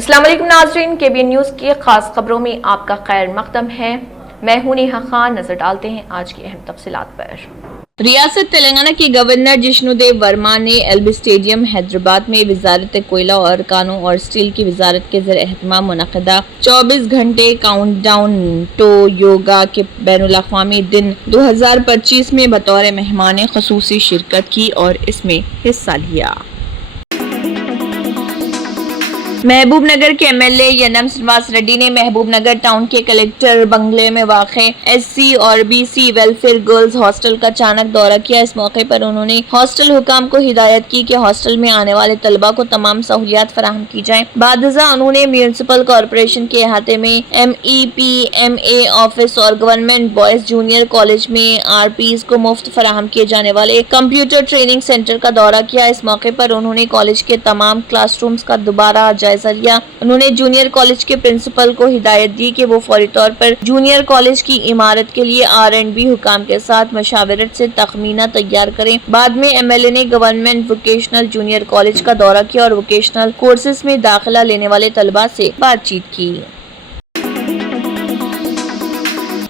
अस्सलाम वालेकुम नाज़रीन, KBN न्यूज़ की खास खबरों में आपका खैर मक़दम है। मैं हूं नेहा खान। नजर डालते हैं आज की अहम तफसीलात पर। रियासत तेलंगाना के गवर्नर जिष्णुदेव वर्मा ने एलबी स्टेडियम हैदराबाद में वजारत कोयला और कानों और स्टील की वजारत के ज़रिए एहतमाम मुनक़दा 24 घंटे काउंटडाउन टू योगा के बैनुल-अक़वामी दिन 2025 में बतौर मेहमान ख़ुसूसी शिरकत की और इसमें हिस्सा लिया। महबूब नगर के MLA यनम श्रीनिवास रेड्डी ने महबूब नगर टाउन के कलेक्टर बंगले में वाक़े SC और BC वेलफेयर गर्ल्स हॉस्टल का अचानक दौरा किया। इस मौके पर उन्होंने हॉस्टल हुकाम को हिदायत की कि हॉस्टल में आने वाले तलबा को तमाम सहूलियात फराहम की जाए। बादजा उन्होंने म्यूनसिपल कॉरपोरेशन के अहाते में MEPMA ऑफिस और गवर्नमेंट बॉयज जूनियर कॉलेज में RPs को मुफ्त फराहम किए जाने वाले कंप्यूटर ट्रेनिंग सेंटर का दौरा किया। इस मौके पर उन्होंने कॉलेज के तमाम क्लासरूम्स का दोबारा जायजा लिया। उन्होंने जूनियर कॉलेज के प्रिंसिपल को हिदायत दी कि वो फौरी तौर पर जूनियर कॉलेज की इमारत के लिए R&B हुकाम के साथ मशावरत से तखमीना तैयार करें। बाद में MLA ने गवर्नमेंट वोकेशनल जूनियर कॉलेज का दौरा किया और वोकेशनल कोर्सेज में दाखिला लेने वाले तलबा से बातचीत की।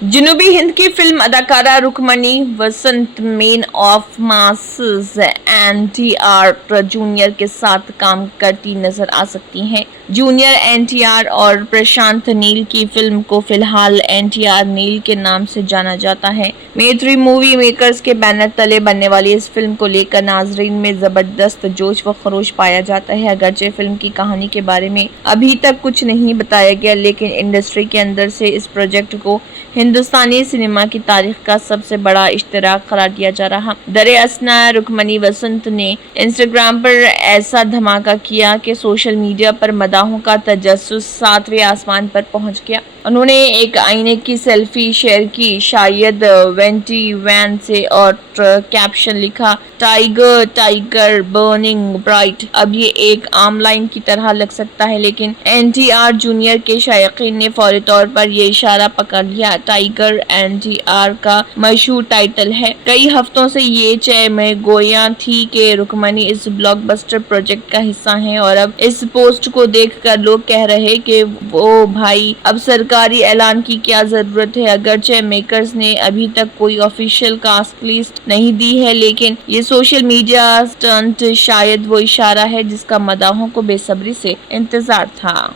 जनूबी हिंद की फिल्म अदाकारा Rukmini Vasant man of masses NTR junior के साथ काम करती नजर आ सकती हैं। जूनियर NTR और प्रशांत नील की फिल्म को फिलहाल NTR नील के नाम से जाना जाता है। मैत्री मूवी मेकर्स के बैनर तले बनने वाली इस फिल्म को लेकर नाजरीन में जबरदस्त जोश व खरोश पाया जाता है। अगरचे फिल्म की कहानी के बारे में अभी तक कुछ नहीं बताया गया, लेकिन इंडस्ट्री के अंदर से इस प्रोजेक्ट को हिंदुस्तानी सिनेमा की तारीख का सबसे बड़ा इश्तराक करार दिया जा रहा। दरअसल रुक्मणी वसंत ने इंस्टाग्राम पर ऐसा धमाका किया कि सोशल मीडिया पर मदाहों का तजस्सुस 7वें आसमान पर पहुंच गया। उन्होंने एक आईने की सेल्फी शेयर की, शायद वेंटी वैन से, और कैप्शन लिखा, टाइगर टाइगर बर्निंग ब्राइट। अब ये एक आम लाइन की तरह लग सकता है, लेकिन NTR जूनियर के शायकीन ने फौरी तौर पर ये इशारा पकड़ लिया। टाइगर NTR का मशहूर टाइटल है। कई हफ्तों से ये चय में गोया थी कि रुक्मणी इस ब्लॉकबस्टर प्रोजेक्ट का हिस्सा हैं और अब इस पोस्ट को देखकर लोग कह रहे कि वो भाई अब सरकारी ऐलान की क्या जरूरत है। अगरचे मेकर्स ने अभी तक कोई ऑफिशियल कास्ट लिस्ट नहीं दी है, लेकिन ये सोशल मीडिया स्टंट शायद वो इशारा है जिसका मदाहों को बेसब्री से इंतजार था।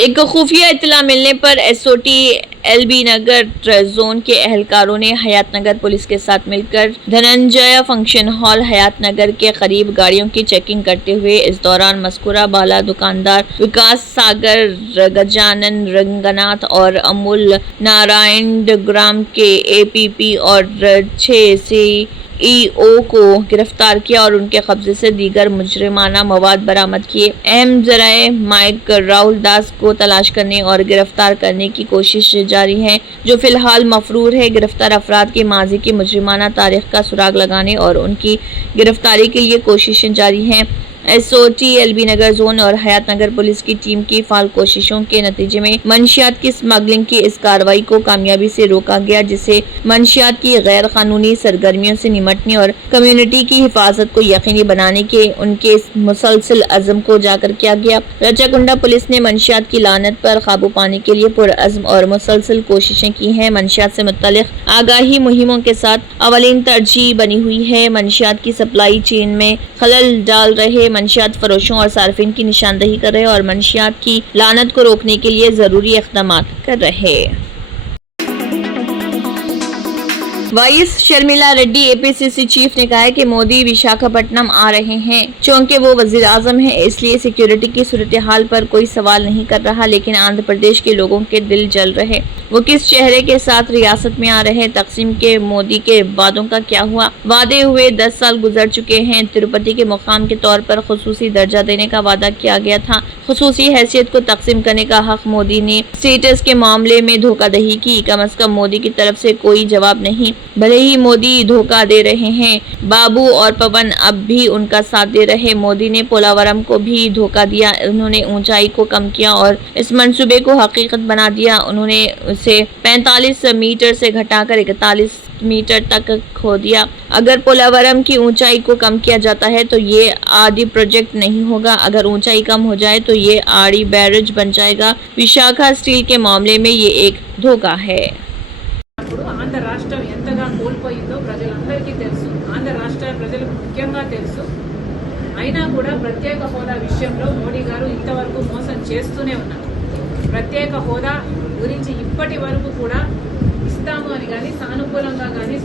एक खुफिया इत्तला मिलने पर SOT LB नगर जोन के एहलकारों ने हयात नगर पुलिस के साथ मिलकर धनंजय फंक्शन हॉल हयात नगर के करीब गाड़ियों की चेकिंग करते हुए इस दौरान मस्कुरा बाला दुकानदार विकास सागर, गजानन रंगनाथ और अमूल नारायण ग्राम के APP और 6 CEO को गिरफ्तार किया और उनके कब्जे से दीगर मुजरिमाना मवाद बरामद किए। अहम जराए माइक राहुल दास को तलाश करने और गिरफ्तार करने की कोशिश जारी है, जो फिलहाल मफरूर है। गिरफ्तार अफराद के माजी की मुजरिमाना तारीख का सुराग लगाने और उनकी गिरफ्तारी के लिए कोशिशें जारी हैं। SOT LB नगर जोन और हयात नगर पुलिस की टीम की फाल कोशिशों के नतीजे में मंशियात की स्मगलिंग की इस कार्रवाई को कामयाबी से रोका गया, जिसे मंशियात की गैर कानूनी सरगर्मियों से निमटने और कम्युनिटी की हिफाजत को यकीनी बनाने के उनके मुसलसल अज़म को उजागर किया गया। रचाकुंडा पुलिस ने मंशियात की लानत पर काबू पाने के लिए पुरअज़्म और मुसलसल कोशिशें की हैं। मंशियात से मुत्तलिक आगाही मुहिमों के साथ अवलीन तरजीह बनी हुई है। मंशियात की सप्लाई चेन में खलल डाल रहे मंशियात फरोशों और सार्फिन की निशानदही कर रहे और मंशियात की लानत को रोकने के लिए जरूरी इक़दाम कर रहे। Vice Sharmila Reddy APCC chief ने कहा है कि मोदी विशाखापट्टनम आ रहे हैं। चूंकि वो वजीर आजम है, इसलिए सिक्योरिटी की सूरत हाल पर कोई सवाल नहीं कर रहा, लेकिन आंध्र प्रदेश के लोगों के दिल जल रहे। वो किस चेहरे के साथ रियासत में आ रहे हैं? तकसीम के मोदी के वादों का क्या हुआ? वादे हुए 10 साल गुजर चुके हैं। तिरुपति के मुकाम के तौर पर खुसूसी दर्जा देने का वादा किया गया था। खुसूसी हैसियत को तकसीम करने का हक मोदी ने स्टेटस के मामले में धोखाधड़ी की। कम अज कम मोदी की तरफ से कोई जवाब नहीं। भले ही मोदी धोखा दे रहे हैं, बाबू और पवन अब भी उनका साथ दे रहे। मोदी ने पोलावरम को भी धोखा दिया। उन्होंने ऊंचाई को कम किया और इस मंसूबे को हकीकत बना दिया। उन्होंने उसे 45 मीटर से घटाकर 41 मीटर तक खो दिया। अगर पोलावरम की ऊंचाई को कम किया जाता है तो ये आदि प्रोजेक्ट नहीं होगा। अगर ऊंचाई कम हो जाए तो ये आड़ी बैरेज बन जाएगा। विशाखा स्टील के मामले में ये एक धोखा है। ఆంధ్ర రాష్ట్రం ఎంతగా కోల్పోయిందో ప్రజలందరికీ తెలుసు, ఆంధ్ర రాష్ట్ర ప్రజలకు ముఖ్యంగా తెలుసు. అయినా కూడా ప్రత్యేక హోదా విషయంలో మోడీ గారు ఇంతవరకు మోసం చేస్తూనే ఉన్నారు. ప్రత్యేక హోదా గురించి ఇప్పటి వరకు కూడా ఇస్తాము అని కానీ సానుకూలంగా కానీ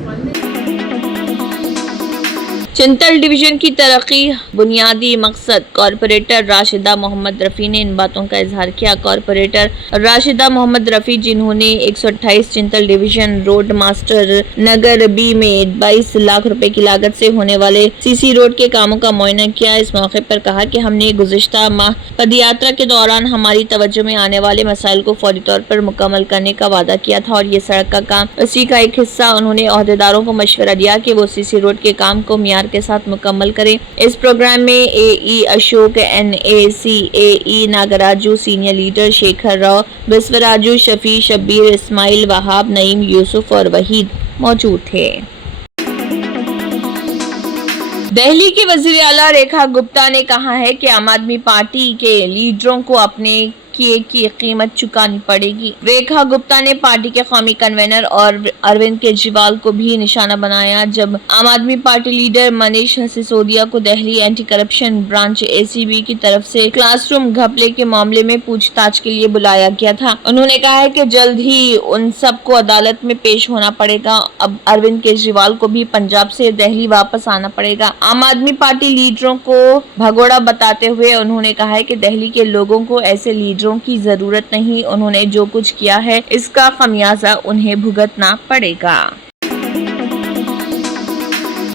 चिंतल डिवीजन की तरक्की बुनियादी मकसद। कॉरपोरेटर राशिदा मोहम्मद रफ़ी ने इन बातों का इजहार किया। कॉरपोरेटर राशिदा मोहम्मद रफ़ी जिन्होंने 128 चिंतल डिवीजन रोड मास्टर नगर बी में 22 लाख रुपए की लागत से होने वाले सीसी रोड के कामों का मुआयना किया। इस मौके पर कहा कि हमने गुज़िश्ता माह पदयात्रा के दौरान हमारी तवज्जो में आने वाले मसाइल को फौरी तौर पर मुकम्मल करने का वादा किया था और ये सड़क का काम उसी का एक हिस्सा। उन्होंने ओहदेदारों को मशवरा दिया कि वो सीसी रोड के काम को मियार के साथ मुकम्मल करें। इस प्रोग्राम में AE Ashok, NAC AE Nagaraju, senior leader Shekhar Rao, Biswaraju, Shafi, Shabbir, Ismail, Wahab, Naeem, Yusuf और वहीद मौजूद थे। दिल्ली की वज़ीर आला रेखा गुप्ता ने कहा है कि आम आदमी पार्टी के लीडरों को अपने किए की कीमत चुकानी पड़ेगी। रेखा गुप्ता ने पार्टी के कौमी कन्वेनर और अरविंद केजरीवाल को भी निशाना बनाया जब आम आदमी पार्टी लीडर मनीष सिसोदिया को Delhi anti corruption branch ACB की तरफ से क्लासरूम घपले के मामले में पूछताछ के लिए बुलाया गया था। उन्होंने कहा है कि जल्द ही उन सबको अदालत में पेश होना पड़ेगा। अब अरविंद केजरीवाल को भी पंजाब से दिल्ली वापस आना पड़ेगा। आम आदमी पार्टी लीडरों को भगोड़ा बताते हुए उन्होंने कहा है कि दिल्ली के लोगों को ऐसे लीडरों की जरूरत नहीं। उन्होंने जो कुछ किया है इसका खमियाजा उन्हें भुगतना पड़ेगा।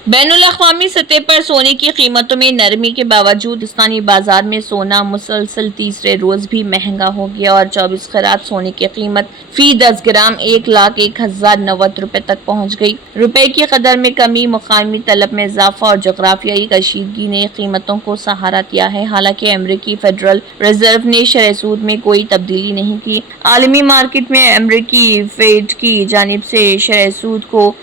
बैनुल-अक़वामी सतह पर सोने की कीमतों में नरमी के बावजूद हिंदुस्तानी बाजार में सोना मुसलसल तीसरे रोज भी महंगा हो गया और 24 कैरेट सोने की कीमत फी 10 ग्राम 1,01,090 रुपए तक पहुंच गई। रुपए की कदर में कमी, मुकामी तलब में इजाफा और जोग्राफियाई कशीदगी ने कीमतों को सहारा दिया है। हालांकि अमेरिकी फेडरल रिजर्व ने शरह सूद में कोई तब्दीली नहीं की। आलमी मार्केट में अमेरिकी फेड की जानिब से शरह सूद को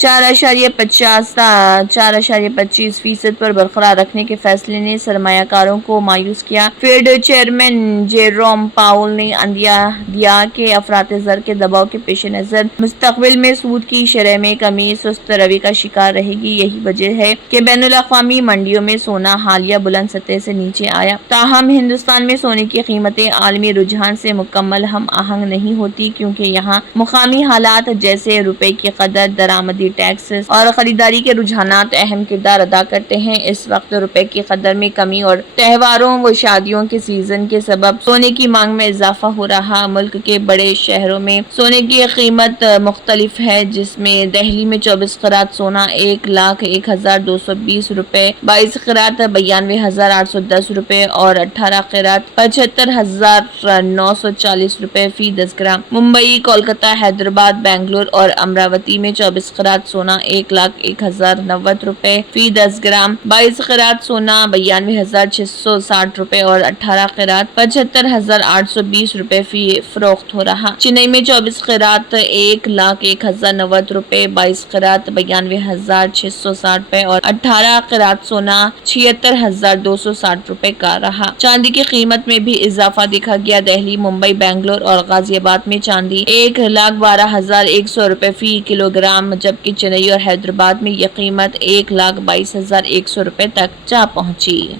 4.25% पर बरकरार रखने के फैसले ने सरमायाकारों को मायूस किया। फेड चेयरमैन जेरोम पाउल ने अंदिया दिया कि अफरात-ए-ज़र के दबाव के पेश नजर मुस्तकबिल में सूद की शरह में कमी सुस्त रवि का शिकार रहेगी। यही वजह है कि बैनुल-अक़वामी मंडियों में सोना हालिया बुलंद सतह से नीचे आया। ताहम हिंदुस्तान में सोने की कीमतें आलमी रुझान से मुकम्मल हम आहंग नहीं होती क्योंकि यहाँ मुकामी हालात जैसे रुपए की कदर, दरामदी टैक्सेस और खरीदारी के रुझानात अहम किरदार अदा करते हैं। इस वक्त रुपए की कदर में कमी और त्योहारों व शादियों के सीजन के सबब सोने की मांग में इजाफा हो रहा। मुल्क के बड़े शहरों में सोने की कीमत मुख्तलिफ है जिसमें दिल्ली में 24 कैरेट सोना 1,01,220 रुपए, 22 कैरेट 92,810 रुपए और 18 कैरेट 75,940 रुपए फी 10 ग्राम। मुंबई, कोलकाता, हैदराबाद, बेंगलुरु और अमरावती में 24 कैरेट सोना 1,01,090 रुपए फी 10 ग्राम, 22 कैरेट सोना 92,660 रुपए और 18 कैरेट 75,820 रुपए फी फरोख्त हो रहा। चेन्नई में 24 कैरेट 1,01,090 रुपए, 22 कैरेट 92,660 रुपए और 18 कैरेट सोना 76,260 रुपए का रहा। चांदी की कीमत में भी इजाफा देखा गया। दिल्ली, मुंबई, बेंगलुरु और गाजियाबाद में चांदी 1,12,100 रुपए फी किलोग्राम जबकि चेन्नई और हैदराबाद में यह कीमत 1,22,100 रुपए तक जा पहुंची।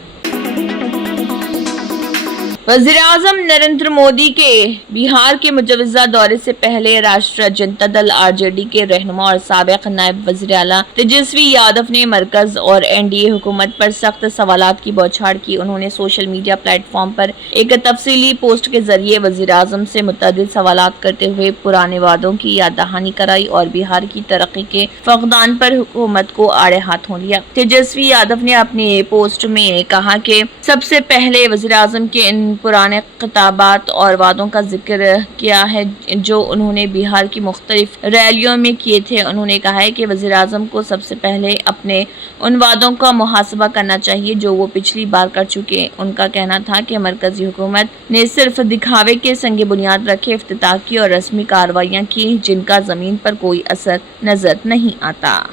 वज़ीर-ए-आज़म नरेंद्र मोदी के बिहार के मुजव्वज़ा दौरे से पहले राष्ट्रीय जनता दल RJD के रहनुमा और साबिक़ नायब वज़ीर-ए-आला तेजस्वी यादव ने मरकज और NDA हुकूमत पर सख्त सवालात की बौछार की। उन्होंने सोशल मीडिया प्लेटफॉर्म पर एक तफसीली पोस्ट के जरिए वज़ीर-ए-आज़म से मुतअद्दिद सवालात करते हुए पुराने वादों की याद दहानी कराई और बिहार की तरक्की के फक़दान पर हुकूमत को आड़े हाथों लिया। तेजस्वी यादव ने अपने पोस्ट में कहा कि सबसे पहले वज़ीर-ए-आज़म के इन उन पुराने खिताबात और वादों का जिक्र किया है जो उन्होंने बिहार की मुख्तलिफ रैलियों में किए थे। उन्होंने कहा है कि वज़ीर आज़म को सबसे पहले अपने उन वादों का मुहासबा करना चाहिए जो वो पिछली बार कर चुके। उनका कहना था कि मरकजी हुकूमत ने सिर्फ दिखावे के संगे बुनियाद रखे इफ्तिताह की और रस्मी कार्रवाइयाँ की जिनका ज़मीन पर कोई असर नजर नहीं आता।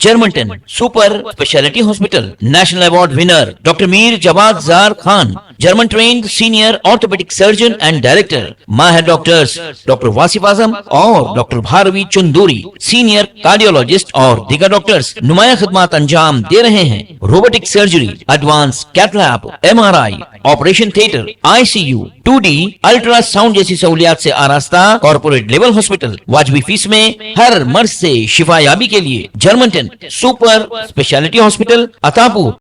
Germanton super speciality hospital national award winner doctor Mir Jawad Jar Khan, German trained senior orthopaedic surgeon and director, माहिर डॉक्टर्स डॉक्टर वासिफ आजम और doctor Bharvi Chanduri, senior cardiologist और दीगर डॉक्टर्स नुमाया खिदमत अंजाम दे रहे हैं। Robotic surgery, advance cath lab, MRI, operation theatre, ICU, 2D ultrasound जैसी सहूलियात से आरास्ता कॉर्पोरेट लेवल हॉस्पिटल, वाजबी फीस में हर मर्ज से शिफायाबी के लिए Germanton super speciality hospital Attapur.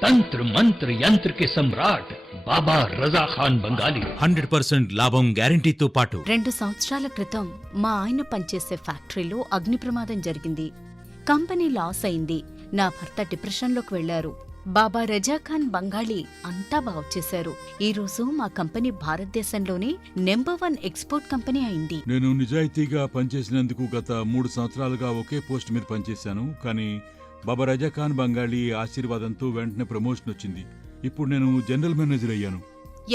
तंत्र मंत्र यंत्र के सम्राट బాబా రజా ఖాన్ బంగాలి 100% లాభం గ్యారంటీతో పాటు 2 సంవత్సరాల క్రితం మా ఆయన పనిచేసే ఫ్యాక్టరీలో అగ్ని ప్రమాదం జరిగింది. కంపెనీ లాస్ అయింది. నా భర్త డిప్రెషన్లోకి వెళ్లారు. బాబా రజా ఖాన్ బంగాళీ అంతా బాగుచేశారు. ఈ రోజు మా కంపెనీ భారతదేశంలోనే నెంబర్ 1 ఎక్స్పోర్ట్ కంపెనీ అయింది. నేను నిజాయితీగా పనిచేసినందుకు గత 3 సంవత్సరాలుగా ఒకే పోస్ట్ మీద పనిచేశాను. కానీ బాబా రజా ఖాన్ బంగాళీ ఆశీర్వాదంతో వెంటనే ప్రమోషన్ వచ్చింది. ఇప్పుడు నేను జనరల్ మేనేజర్ అయ్యాను.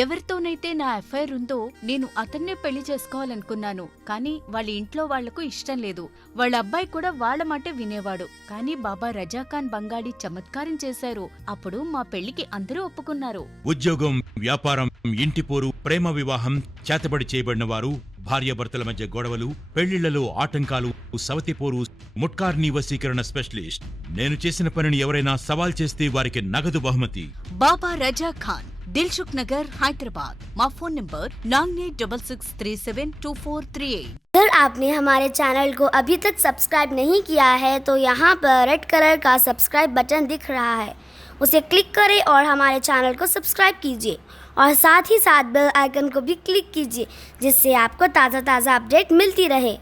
ఎవరితోనైతే నా అఫైర్ ఉందో నేను అతన్నే పెళ్లి చేసుకోవాలనుకున్నాను. కానీ వాళ్ళ ఇంట్లో వాళ్లకు ఇష్టం లేదు. వాళ్ళ అబ్బాయి కూడా వాళ్ళ మాట వినేవాడు. కానీ బాబా రజా ఖాన్ బంగాళీ చమత్కారం చేశారు. అప్పుడు మా పెళ్లికి అందరూ ఒప్పుకున్నారు. ఉద్యోగం, వ్యాపారం, ఇంటి పోరు, ప్రేమ వివాహం, చేతబడి చేయబడిన వారు, భార్యాభర్తల మధ్య గొడవలు, పెళ్లిళ్లలో ఆటంకాలు, సవతిపోరు, ముట్కార్నీ వశీకరణ స్పెషలిస్ట్. నేను చేసిన పనిని ఎవరైనా సవాల్ చేస్తే వారికి నగదు బహుమతి. బాబా రజా ఖాన్, दिलसुख नगर, हैदराबाद। माँ फोन नंबर 9866372438। अगर आपने हमारे चैनल को अभी तक सब्सक्राइब नहीं किया है तो यहाँ पर रेड कलर का सब्सक्राइब बटन दिख रहा है, उसे क्लिक करें और हमारे चैनल को सब्सक्राइब कीजिए और साथ ही साथ बेल आइकन को भी क्लिक कीजिए जिससे आपको ताज़ा अपडेट मिलती रहे।